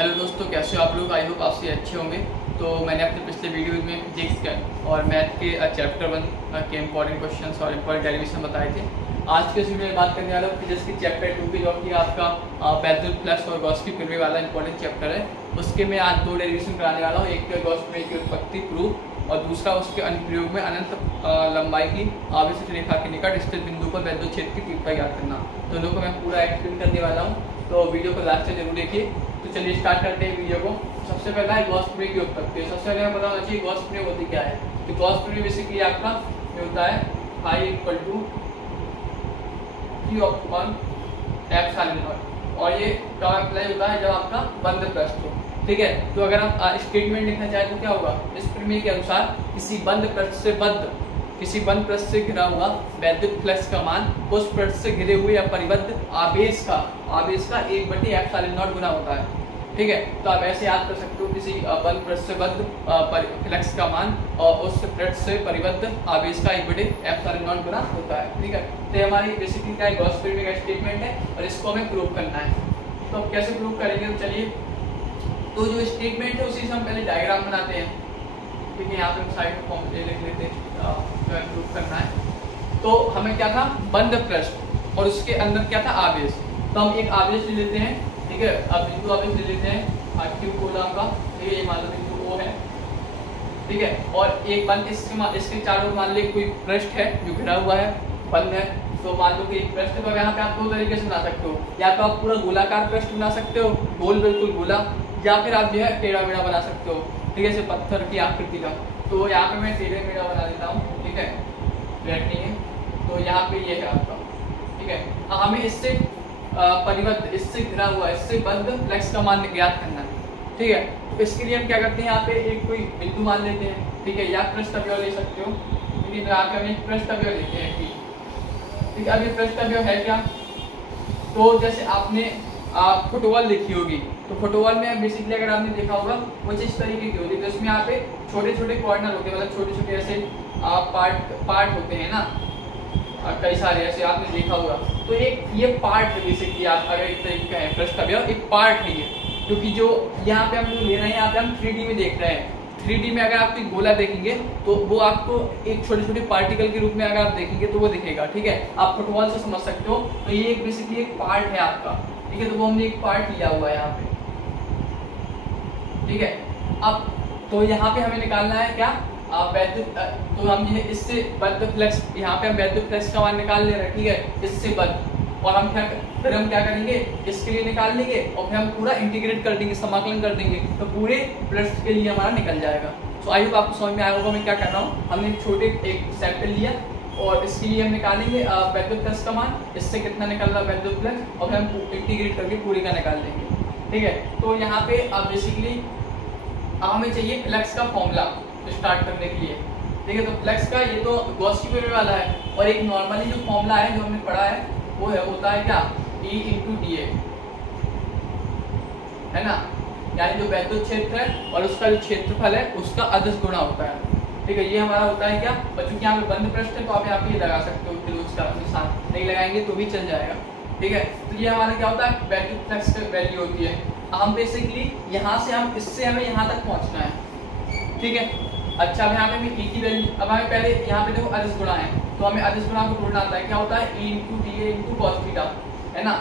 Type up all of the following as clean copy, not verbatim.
Hello दोस्तों, कैसे हो आप लोग। आई होप आपसे अच्छे होंगे। तो मैंने अपने पिछले वीडियो में फिजिक्स का और मैथ के चैप्टर 1 के इंपॉर्टेंट क्वेश्चंस और इंपॉर्टेंट डेरिवेशन बताए थे। आज के इस वीडियो में बात करने वाला हूँ फिजिक्स के चैप्टर 2 की, जो कि आपका बेथेल प्लस और गॉस की प्रमेय वाला इंपॉर्टेंट चैप्टर है। उसके मैं आज 2 डेरिवेशन कराने वाला हूँ। एक तो गॉस प्रमेय की उत्पत्ति प्रूफ और दूसरा उसके अनुप्रयोग में अनंत लंबाई की आवेशित रेखा के निकट स्थित बिंदु पर वैद्युत क्षेत्र की तीव्रता ज्ञात करना। दोनों को मैं पूरा एक्सप्लेन करने वाला हूँ, तो वीडियो को लास्ट तक जरूर देखिए। तो चलिए स्टार्ट करते हैं वीडियो को। सबसे पहला है गॉस प्रमेय की उत्पत्ति। सबसे पहले हमें पता होना चाहिए गॉस प्रमेय होती क्या है। तो गॉस प्रमेय बेसिकली आपका ये होता है phi equal to Q of 1 epsilon naught, और ये कब अप्लाई होता है जब आपका बंद पृष्ठ हो। ठीक है, तो अगर हम स्टेटमेंट लिखना चाहें तो क्या होगा। इस प्रमेय के अनुसार किसी बंद पृष्ठ से घिरा हुआ वैद्युत फ्लक्स का मान उस पृष्ठ से घिरे हुए या परिबद्ध आवेश का 1/एप्सिलॉन नॉट गुना होता है। ठीक है, तो आप ऐसे याद कर सकते हो किसी बंद पृष्ठ से बद्ध फ्लक्स का मान और उस पृष्ठ से परिबद्ध आवेश का 1/एप्सिलॉन नॉट गुना होता है। ठीक है, तो हमारी बेसिकली क्या है, गॉस प्रमेय का स्टेटमेंट है और इसको हमें प्रूव करना है। तो अब कैसे प्रूव करेंगे, तो चलिए, तो जो स्टेटमेंट है उसी से हम पहले डायग्राम बनाते हैं। ठीक है, यहाँ पे साइड में फॉर्म लिख लेते हैं जो प्रूव करना है। तो हमें क्या था, बंद पृष्ठ और उसके अंदर क्या था, आवेश। तो हम एक आवेश ले लेते हैं। ठीक है, अब बिंदु आवेश ले लेते हैं Q कूलम का। ठीक है, ये मान लो बिंदु O है। ठीक है, और एक बंद इसके चारों मान लो कोई पृष्ठ है जो घिरा हुआ है, बंद है। तो मान लो कि एक पृष्ठ को यहाँ पे आप 2 तरीके से बना सकते हो। या तो आप पूरा गोलाकार पृष्ठ बना सकते हो, गोल बिल्कुल गोला, या फिर आप जो है टेढ़ा मेढ़ा बना सकते हो। ठीक है, जैसे पत्थर की आकृति का। तो यहाँ पे मैं टेढ़े मेढ़ा बना देता हूँ। ठीक है, बैठनी है। तो यहाँ पे ये है आपका। ठीक है, हमें इससे परिबद्ध, इससे घिरा हुआ, इससे बद्ध फ्लक्स का मान ज्ञात करना है। ठीक है, तो इसके लिए हम क्या करते हैं, यहाँ पे एक कोई बिंदु मान लेते हैं। ठीक है, या पृष्ठ अवयव ले सकते हो। ठीक है, तो यहाँ पे हम एक पृष्ठ अवयव लेते हैं। ठीक है, अब ये पृष्ठ अवयव है क्या, तो जैसे आपने फुटबॉल देखी होगी, तो फुटबॉल में बेसिकली अगर आपने देखा होगा वो इस तरीके की होती है। तो इसमें यहाँ पे छोटे छोटे कॉर्नर होते हैं, मतलब छोटे छोटे ऐसे पार्ट होते हैं ना, कई सारे ऐसे आपने देखा होगा। तो एक ये पार्ट है बेसिकली, आप अगर एक तरीके का है पृष्ठ अवयव, एक पार्ट है ये। क्योंकि जो यहाँ पे हम ले रहे हैं, यहाँ पे हम 3D में देख रहे हैं। 3D में अगर आप कोई गोला देखेंगे तो वो आपको एक छोटे छोटे पार्टिकल के रूप में अगर आप देखेंगे तो वो दिखेगा। ठीक है, आप फुटबॉल से समझ सकते हो। तो ये एक बेसिकली एक पार्ट है आपका। ठीक है, तो वो हमने एक पार्ट लिया हुआ है यहाँ पे। ठीक है, अब तो यहाँ पे हमें निकालना है क्या, वैद्युत। तो हम ये इससे बद्ध फ्लक्स, यहाँ पे हम वैद्युत फ्लक्स का मान निकाल ले रहे हैं। ठीक है, इससे बद्ध, और हम क्या करेंगे, इसके लिए निकाल लेंगे और फिर हम पूरा इंटीग्रेट कर देंगे, समाकलन कर देंगे, तो पूरे पृष्ठ के लिए हमारा निकल जाएगा। सो आई होप आपको समझ में आया होगा मैं क्या कर रहा हूँ। हमने एक सैंपल लिया और इसके लिए हम निकालेंगे वैद्युत फ्लक्स का मान, इससे कितना निकल रहा है वैद्युत फ्लक्स, और हम इंटीग्रेट करके पूरी का निकाल देंगे। ठीक है, तो यहाँ पे अब बेसिकली हमें चाहिए फ्लक्स का फॉर्मूला स्टार्ट करने के लिए। ठीक है, तो फ्लक्स का ये तो गॉस की प्रमेय वाला है, और एक नॉर्मली जो फॉर्मूला है जो हमने पढ़ा है वो होता है क्या, E × dA, है ना। यानी जो वैद्युत क्षेत्र है और उसका जो क्षेत्रफल है उसका अदिश गुणा होता है। ठीक है, ये हमारा होता है क्या, और चूंकि यहाँ पे बंद पृष्ठ है तो आप यहाँ पे लगा सकते हो, क्लोज का निशान नहीं लगाएंगे तो भी चल जाएगा। ठीक है, तो ये हमारा क्या होता है, वैद्युत फ्लक्स की वैल्यू होती है। हम बेसिकली यहाँ से इससे हमें यहाँ तक पहुँचना है। ठीक है, अच्छा, अब यहाँ पे E की वैल्यू, अब हमें पहले यहाँ पे देखो अदिश गुणा है, तो हमें अदिश गुणा को ढूंढना आता है। क्या होता है, E × dA × cos थीटा, है ना।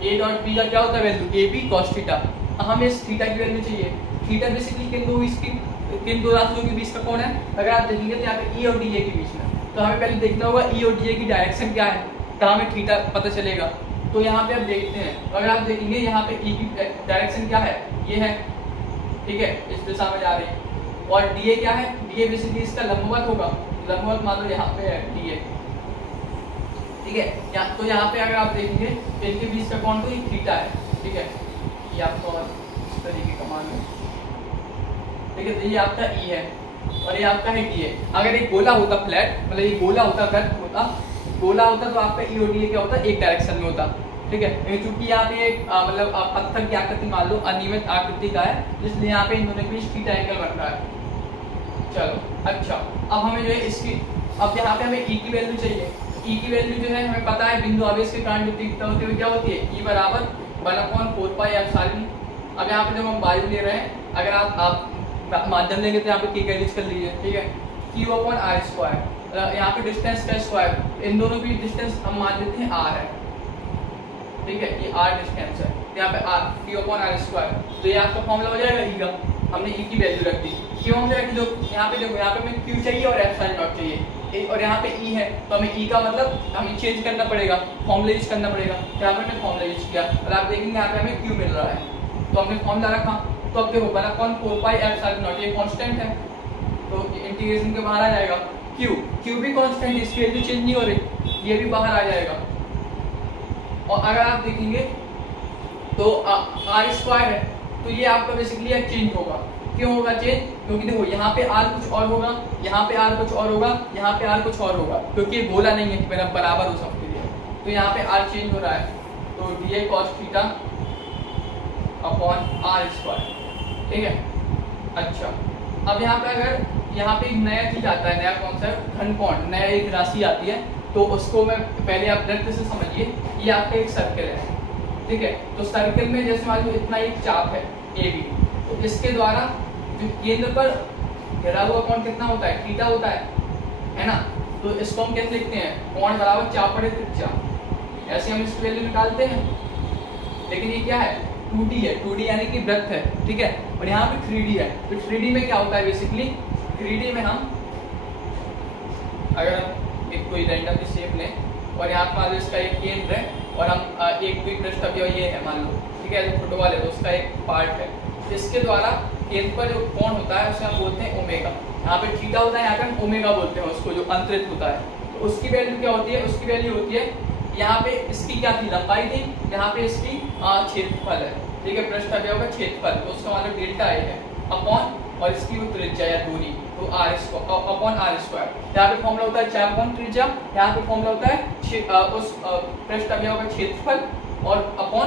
A डॉट B का क्या होता है वैल्यू, AB cos थीटा। हमें इस थीटा की वैल्यू चाहिए। थीटा बेसिकली किन दो राशियों के बीच का कोण है। अगर आप देखेंगे तो यहाँ पे E और DA के बीच में, तो हमें पहले देखना होगा E और DA की डायरेक्शन क्या है, तो हमें थीटा पता चलेगा। तो यहाँ पे आप देखते हैं, अगर आप देखेंगे यहाँ पे E की डायरेक्शन क्या है, ये है। ठीक है, इस दिशा में जा रही है, और DA क्या है, DA बेसिकली इसका लंबवत होगा। लंबवत मान लो यहाँ पे है DA। ठीक है, तो यहाँ पे अगर आप देखेंगे इनके बीच का कोण तो ये थीटा है। ठीक है, ये आपको इस तरीके का मान लो। ठीक है, तो ये आपका E है और ये आपका है DA। अगर एक गोला होता फ्लैट, मतलब ये गोला होता, गर्त होता, गोला होता, तो आपका E और DA क्या होता, एक डायरेक्शन में होता। ठीक है, चूंकि यहाँ पे एक मतलब पत्थर की आकृति मान लो अनियमित आकृति का है, इसलिए यहाँ पे इन दोनों के बीच थीटा एंगल बन रहा है। चलो, अच्छा, अब हमें जो है इसकी, अब यहाँ पे हमें E की वैल्यू चाहिए। E की वैल्यू जो है हमें पता है बिंदु आवेश के कारण जो तीव्रता होती है क्या होती है, E बराबर 1/4 पाई एप्सिलॉन अब यहाँ पे जब हम वायु ले रहे हैं, अगर आप माध्यम लेंगे तो यहाँ पे k कैलरीज कर लीजिए, ठीक है, Q/r²। यहाँ पे डिस्टेंस का स्क्वायर, इन दोनों की डिस्टेंस हम मान लेते हैं r है, ठीक है, ये r डिस्टेंस है, यहाँ पे r Q/r²। तो ये आपका फॉर्मूला हो जाएगा ई का, हमने ई की वैल्यू रख दी, क्यों हमने रखी, यहाँ पे देखो, यहाँ पे हमें Q चाहिए और एप्सिलॉन नॉट चाहिए, और यहाँ पे ई है, तो हमें ई का मतलब हमें चेंज करना पड़ेगा, फॉर्मूला यूज करना पड़ेगा। यहाँ पे हमने फॉर्मूला यूज किया और आप देखेंगे यहाँ पे हमें Q मिल रहा है, तो हमने फॉर्मूला रखा। तो अब देखो बना कौन 4πε0, ये कांस्टेंट है, तो इंटीग्रेशन के बाहर आ जाएगा। Q भी कांस्टेंट, इसकी वैल्यू चेंज नहीं हो रही, ये भी बाहर आ जाएगा। और अगर आप देखेंगे तो r² है, तो ये आपका बेसिकली चेंज होगा। क्यों होगा चेंज? क्योंकि देखो यहाँ पे r कुछ और होगा, यहाँ पे r कुछ और होगा, यहाँ पे r कुछ और होगा, क्योंकि ये गोला नहीं है कि मेरा बराबर हो सबके लिए, तो यहाँ पे r चेंज हो रहा है। तो dA cos theta upon r², ठीक है। अच्छा, अब यहाँ पे अगर यहाँ पे एक नया चीज आता है, नया कॉन्सेप्ट घनकोण, नया एक राशि आती है, तो उसको मैं पहले आप वृत्त से समझिए। ये आपका एक सर्कल है, ठीक है, तो सर्कल में जैसे मान लो इतना एक चाप है AB, तो इसके द्वारा जो केंद्र पर घेरा हुआ कोण कितना होता है, थीटा होता है ना। तो इसको हम कैसे लिखते हैं, कोण बराबर चाप बटे त्रिज्या, ऐसे हम इसकी वैल्यू निकालते हैं। लेकिन ये क्या है, 2D है, 2D यानी कि वृत्त है, ठीक है, और यहाँ पे 3D है। तो 3D में क्या होता है, बेसिकली 3D में हम अगर एक कोई रैंडम शेप लें और यहाँ पे मान लो इसका एक केंद्र है और हम एक कोई पृष्ठ अवयव ये है मान लो, ठीक है, जो फुटबॉल है तो उसका एक पार्ट है, इसके द्वारा केंद्र पर जो कोण होता है उसे हम बोलते हैं ओमेगा। यहाँ पे थीटा होता है, यहाँ पे हम ओमेगा बोलते हैं उसको, जो अंतरित होता है। तो उसकी वैल्यू क्या होती है, उसकी वैल्यू होती है, यहाँ पे इसकी क्या थी, लंबाई थी, यहाँ पे इसकी क्षेत्रफल है, ठीक है, पृष्ठ अवयव का क्षेत्रफल, तो उसका मतलब डेल्टा ए है, अपॉन और इसकी वो त्रिज्या या दूरी, तो अपॉन r²। यहाँ पे फॉर्मूला होता है 4 त्रिज्या, यहाँ पे फॉर्मूला होता है उस पृष्ठ अवयव का क्षेत्रफल और अपॉन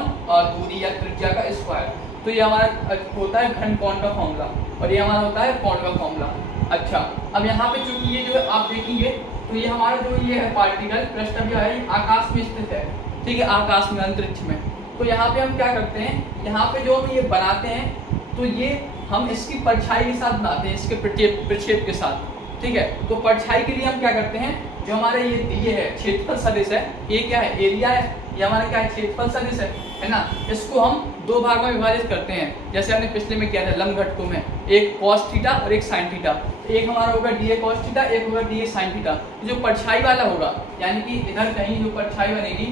दूरी या त्रिज्या का स्क्वायर। तो ये हमारा होता है घनकोण का फॉर्मूला और ये हमारा होता है कोण का फॉर्मूला। अच्छा, अब यहाँ पे चूंकि ये जो है आप देखेंगे तो ये हमारा जो ये है पार्टिकल पृष्ठ अवयव है, ये आकाश में स्थित है, ठीक है, आकाश में, अंतरिक्ष में। तो यहाँ पे हम क्या करते हैं, यहाँ पे जो हम ये बनाते हैं तो ये हम इसकी परछाई के साथ बनाते हैं, इसके प्रक्षेप के साथ, ठीक है। तो परछाई के लिए हम क्या करते हैं, जो हमारे ये है क्षेत्रफल सदिश है, ये क्या है, एरिया है, ये हमारा क्या है, क्षेत्रफल सदिश है ना। इसको हम दो भागों में विभाजित करते हैं, जैसे हमने पिछले में किया था लंब घटकों में, एक cos थीटा और एक sin थीटा। एक हमारा होगा dA cos थीटा, एक होगा dA sin थीटा। जो परछाई वाला होगा, यानी कि इधर कहीं जो परछाई बनेगी,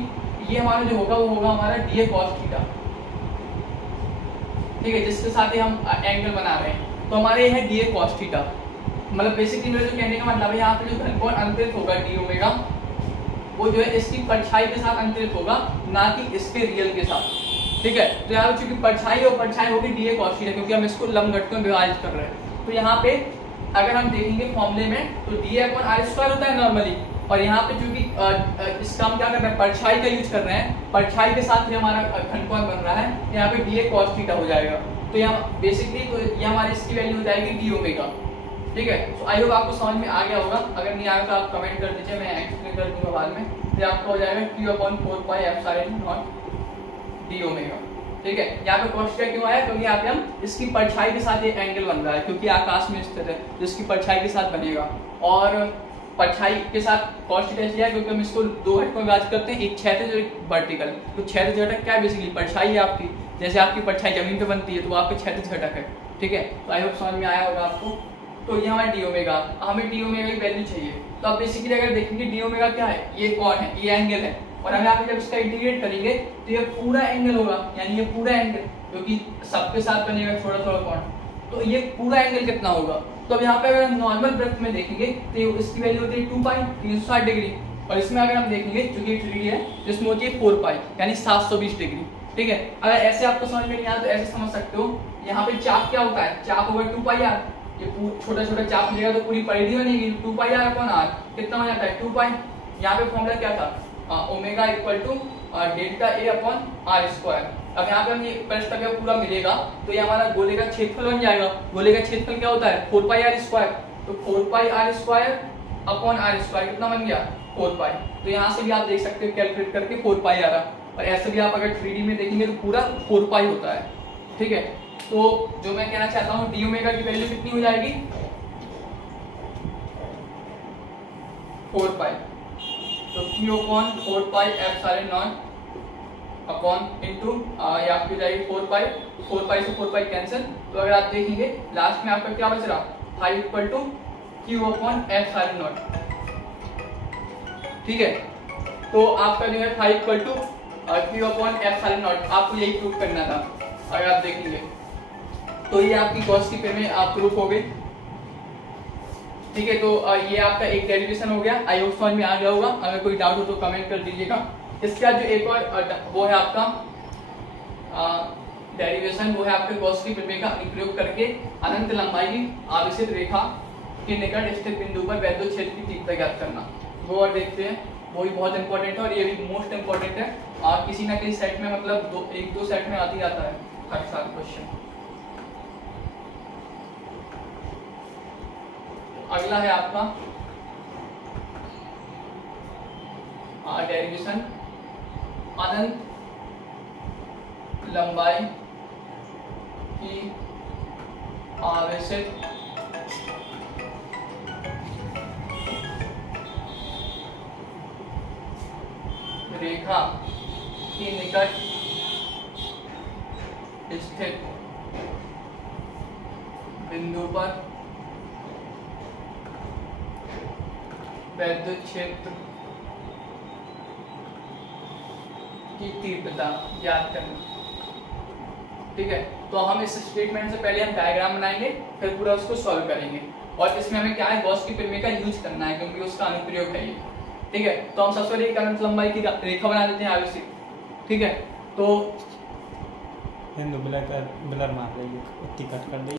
ये हमारा जो होगा वो होगा हमारा dA cos थीटा, ठीक है, जिसके साथ ही हम एंगल बना रहे हैं। तो हमारे है dA cos थीटा, मतलब बेसिकली मेरे जो कहने का मतलब है, यहाँ पे जो घनकोण अंतरित होगा d ओमेगा, वो जो है इसकी परछाई के साथ अंतरित होगा, ना कि इसके रियल के साथ, ठीक है। तो यहाँ पे चूंकि परछाई और परछाई होगी dA cos थीटा, क्योंकि हम इसको लंब घटकों में विभाजित कर रहे हैं। तो यहाँ पे अगर हम देखेंगे फॉर्मूले में तो dA/r² होता है नॉर्मली, और यहाँ पे चूंकि इसका हम क्या कर रहे हैं, परछाई का यूज कर रहे हैं, परछाई के साथ ही हमारा घनकोण बन रहा है, यहाँ पे dA cos थीटा हो जाएगा। तो यहाँ बेसिकली तो ये हमारी इसकी वैल्यू हो जाएगी d ओमेगा, ठीक है। तो आई होप आपको समझ में आ गया होगा, अगर नहीं आया तो आप कमेंट कर दीजिए, मैं एक्सप्लेन कर दूंगा बाद में। तो आपको हो जाएगा Q/4πε0 d ओमेगा, ठीक है। यहाँ पे cos थीटा क्यों आया, क्योंकि यहाँ पे हम इसकी परछाई के साथ एक एंगल बन रहा है, क्योंकि आकाश में स्थित है, जिसकी परछाई के साथ बनेगा। और परछाई के साथ cos थीटा इसलिए है क्योंकि हम इसको दो घटकों में विभाजित करते हैं, एक क्षैतिज और एक वर्टिकल। तो क्षैतिज घटक क्या है, बेसिकली परछाई है आपकी, जैसे आपकी परछाई जमीन पे बनती है तो वो आपके क्षैतिज घटक है, ठीक है। तो आई होप समझ में आया होगा आपको। तो ये हमारा डी ओमेगा, हमें डी ओमेगा की वैल्यू चाहिए। तो अब बेसिकली अगर देखेंगे डी ओमेगा क्या है, ये कोण है, ये एंगल है, और अगर आप जब इसका इंटीग्रेट करेंगे तो ये पूरा एंगल होगा, यानी ये पूरा एंगल, क्योंकि सबके साथ बनेगा थोड़ा थोड़ा कोण, तो ये पूरा एंगल कितना होगा। तो अब यहाँ पे अगर हम नॉर्मल वृत्त में देखेंगे तो इसकी वैल्यू होती है 2π 360 डिग्री, और इसमें अगर हम देखेंगे चूंकि 3D है तो इसमें होती है 4π यानी 720 डिग्री, ठीक है। अगर ऐसे आपको समझ में नहीं आया तो ऐसे समझ सकते हो, यहाँ पे चाप क्या होता है, चाप होगा 2πr, ये छोटा छोटा चाप मिलेगा तो पूरी परिधि बनेगी, 2πr/r कितना हो जाता है 2π। यहाँ पे फॉर्मूला क्या था, omega equal to delta A/r²। अब यहाँ पे हम ये पृष्ठ अवयव पूरा मिलेगा तो ये हमारा गोले का क्षेत्रफल बन जाएगा। गोले का क्षेत्रफल क्या होता है 4πr², तो 4πr²/r² कितना बन गया 4π। तो यहाँ से भी आप देख सकते हो कैलकुलेट करके 4π आ रहा, और ऐसे भी आप अगर 3D में देखेंगे तो पूरा 4π होता है, ठीक है, तो जो मैं कहना चाहता हूँ डी ओमेगा की वैल्यू कितनी हो जाएगी 4 पाई, तो Q upon 4 pi epsilon not upon into ये आपकी हो जाएगी 4 पाई से 4 पाई कैंसिल, तो अगर आप देखेंगे लास्ट में आपका क्या बच रहा phi equal to Q upon epsilon naught. ठीक है, तो आपका जो है phi equal to Q upon epsilon naught, आपको यही प्रूफ करना था। अगर आप देखेंगे तो ये आपकी गॉस की प्रमेय आप प्रूफ हो गई। ठीक है, तो ये आपका एक डेरिवेशन हो गया, आई होप समझ में आ गया होगा। अगर कोई डाउट हो तो कमेंट कर दीजिएगा। इसके बाद जो एक और वो है आपका डेरिवेशन, वो है आपके गॉस की प्रमेय का अनुप्रयोग करके अनंत लंबाई की आवेशित रेखा के निकट स्थित बिंदु पर वैद्युत क्षेत्र की तीव्रता ज्ञात करना। वो और देखते हैं, वो भी बहुत इंपॉर्टेंट है और ये भी मोस्ट इंपॉर्टेंट है। किसी ना किसी सेट में मतलब एक दो सेट में आती आता है हर साल क्वेश्चन। अगला है आपका डेरिवेशन अनंत लंबाई की आवेशित रेखा के निकट स्थित बिंदु पर वैद्युत क्षेत्र की तीव्रता ज्ञात करना। ठीक है, तो हम इस स्टेटमेंट से पहले हम डायग्राम बनाएंगे, फिर पूरा उसको सॉल्व करेंगे। और इसमें हमें क्या है गॉस की प्रमेय का यूज करना है, क्योंकि उसका अनुप्रयोग है ये। ठीक है, तो हम सबसे पहले एक अनंत लंबाई की रेखा बना देते हैं आवेशित। ठीक है, तो ब्लर मार रही है, कट कर दे।